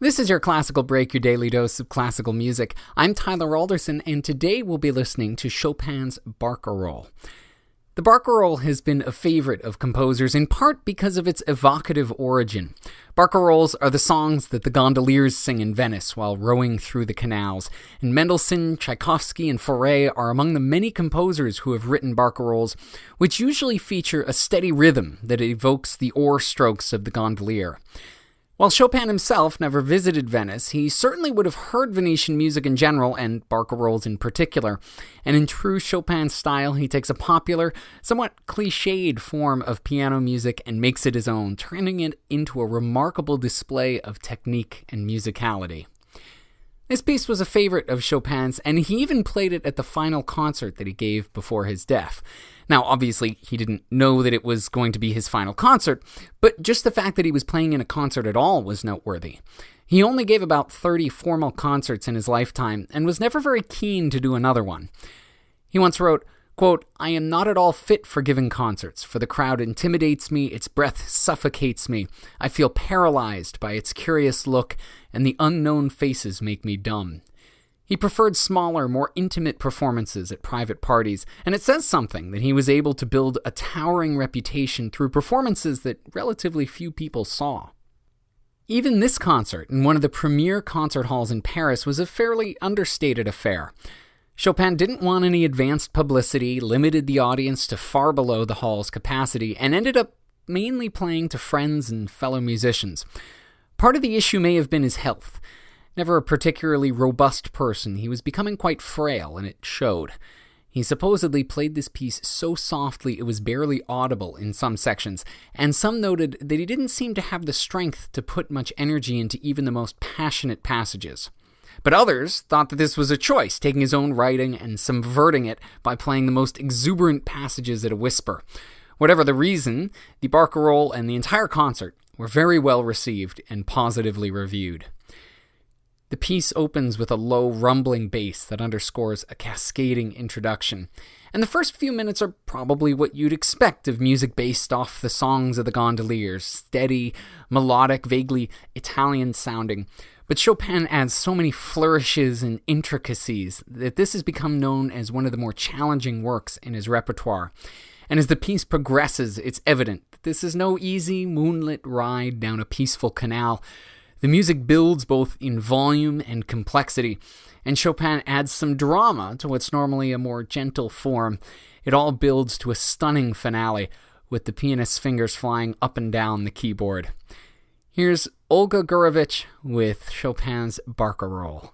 This is your Classical Break, your daily dose of classical music. I'm Tyler Alderson, and today we'll be listening to Chopin's Barcarolle. The Barcarolle has been a favorite of composers, in part because of its evocative origin. Barcarolles are the songs that the gondoliers sing in Venice while rowing through the canals, and Mendelssohn, Tchaikovsky, and Fauré are among the many composers who have written barcarolles, which usually feature a steady rhythm that evokes the oar strokes of the gondolier. While Chopin himself never visited Venice, he certainly would have heard Venetian music in general, and barcarolles in particular, and in true Chopin style, he takes a popular, somewhat cliched form of piano music and makes it his own, turning it into a remarkable display of technique and musicality. This piece was a favorite of Chopin's, and he even played it at the final concert that he gave before his death. Now, obviously, he didn't know that it was going to be his final concert, but just the fact that he was playing in a concert at all was noteworthy. He only gave about 30 formal concerts in his lifetime, and was never very keen to do another one. He once wrote, quote, "I am not at all fit for giving concerts, for the crowd intimidates me, its breath suffocates me. I feel paralyzed by its curious look, and the unknown faces make me dumb." He preferred smaller, more intimate performances at private parties, and it says something that he was able to build a towering reputation through performances that relatively few people saw. Even this concert, in one of the premier concert halls in Paris, was a fairly understated affair. Chopin didn't want any advanced publicity, limited the audience to far below the hall's capacity, and ended up mainly playing to friends and fellow musicians. Part of the issue may have been his health. Never a particularly robust person, he was becoming quite frail, and it showed. He supposedly played this piece so softly it was barely audible in some sections, and some noted that he didn't seem to have the strength to put much energy into even the most passionate passages. But others thought that this was a choice, taking his own writing and subverting it by playing the most exuberant passages at a whisper. Whatever the reason, the Barcarolle and the entire concert were very well received and positively reviewed. The piece opens with a low, rumbling bass that underscores a cascading introduction, and the first few minutes are probably what you'd expect of music based off the songs of the gondoliers, steady, melodic, vaguely Italian-sounding. But Chopin adds so many flourishes and intricacies that this has become known as one of the more challenging works in his repertoire. And as the piece progresses, it's evident that this is no easy, moonlit ride down a peaceful canal. The music builds both in volume and complexity, and Chopin adds some drama to what's normally a more gentle form. It all builds to a stunning finale, with the pianist's fingers flying up and down the keyboard. Here's Olga Gurevich with Chopin's Barcarolle.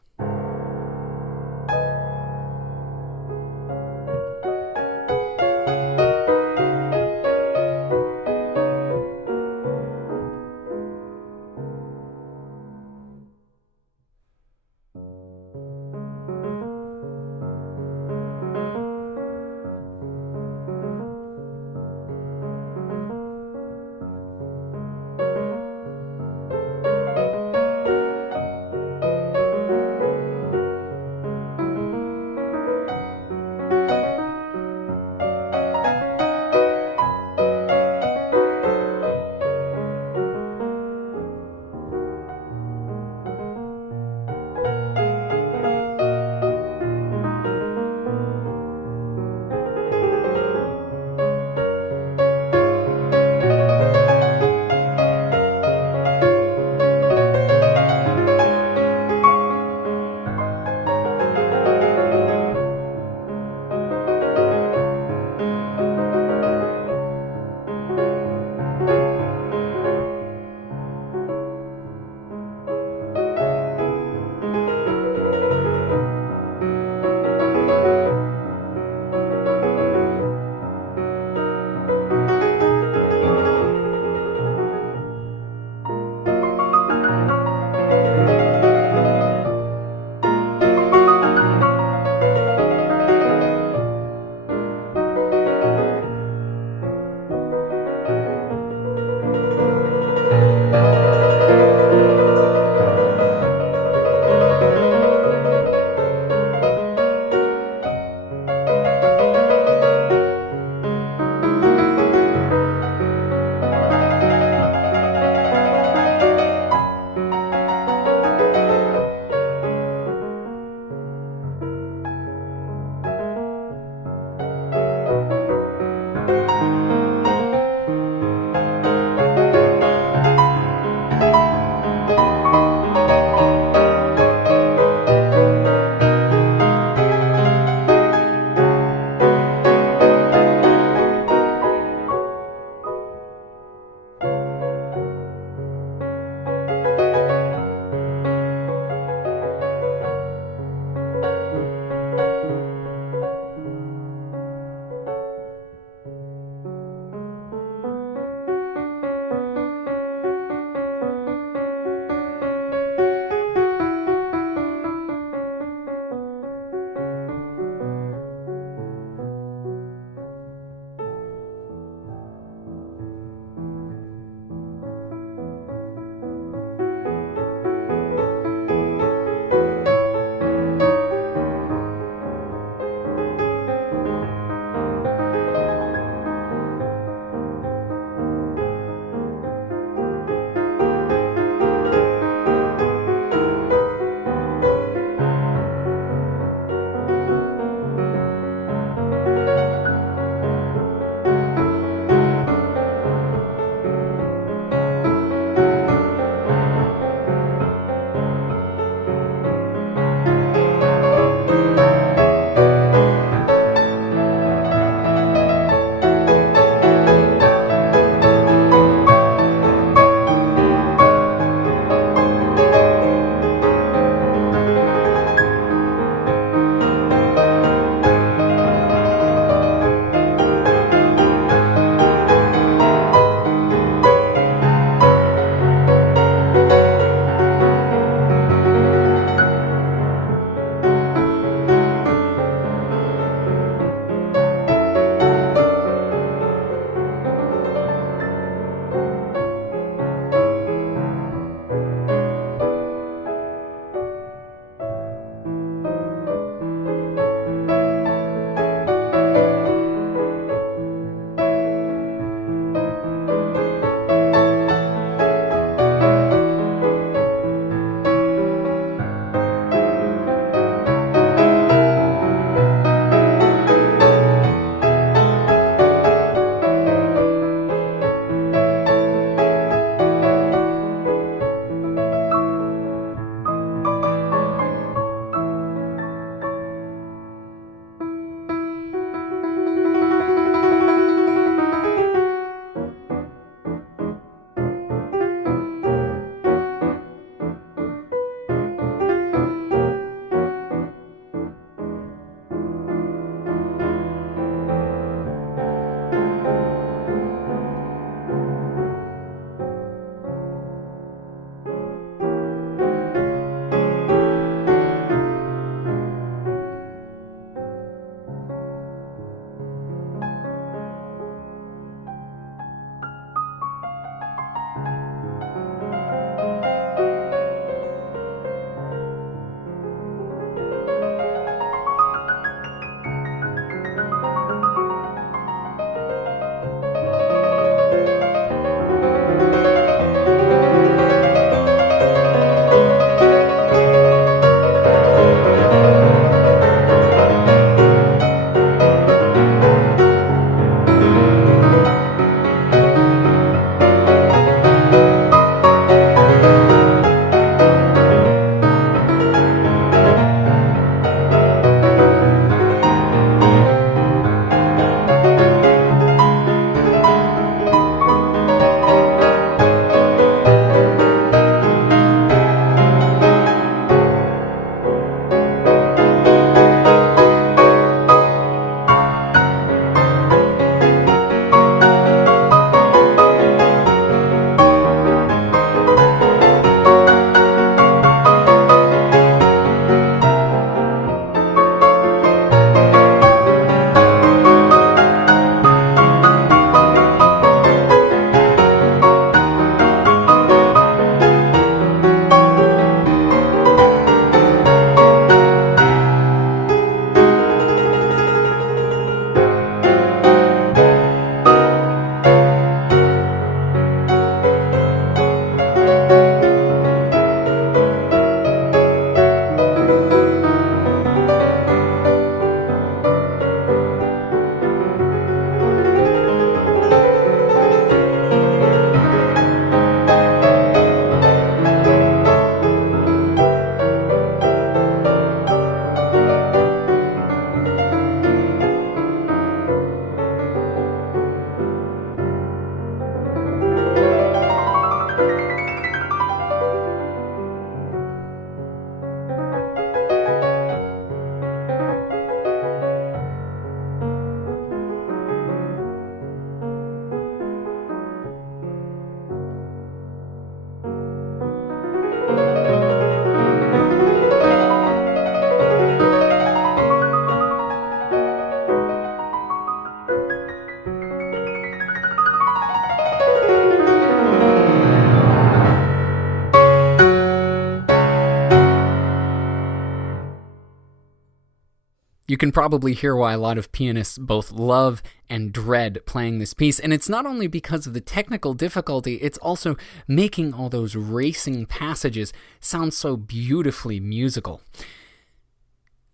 You can probably hear why a lot of pianists both love and dread playing this piece, and it's not only because of the technical difficulty, it's also making all those racing passages sound so beautifully musical.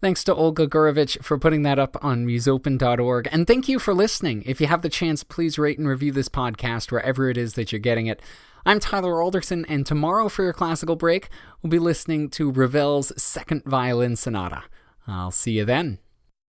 Thanks to Olga Gurevich for putting that up on musopen.org, and thank you for listening. If you have the chance, please rate and review this podcast wherever it is that you're getting it. I'm Tyler Alderson, and tomorrow for your classical break, we'll be listening to Ravel's Second Violin Sonata. I'll see you then.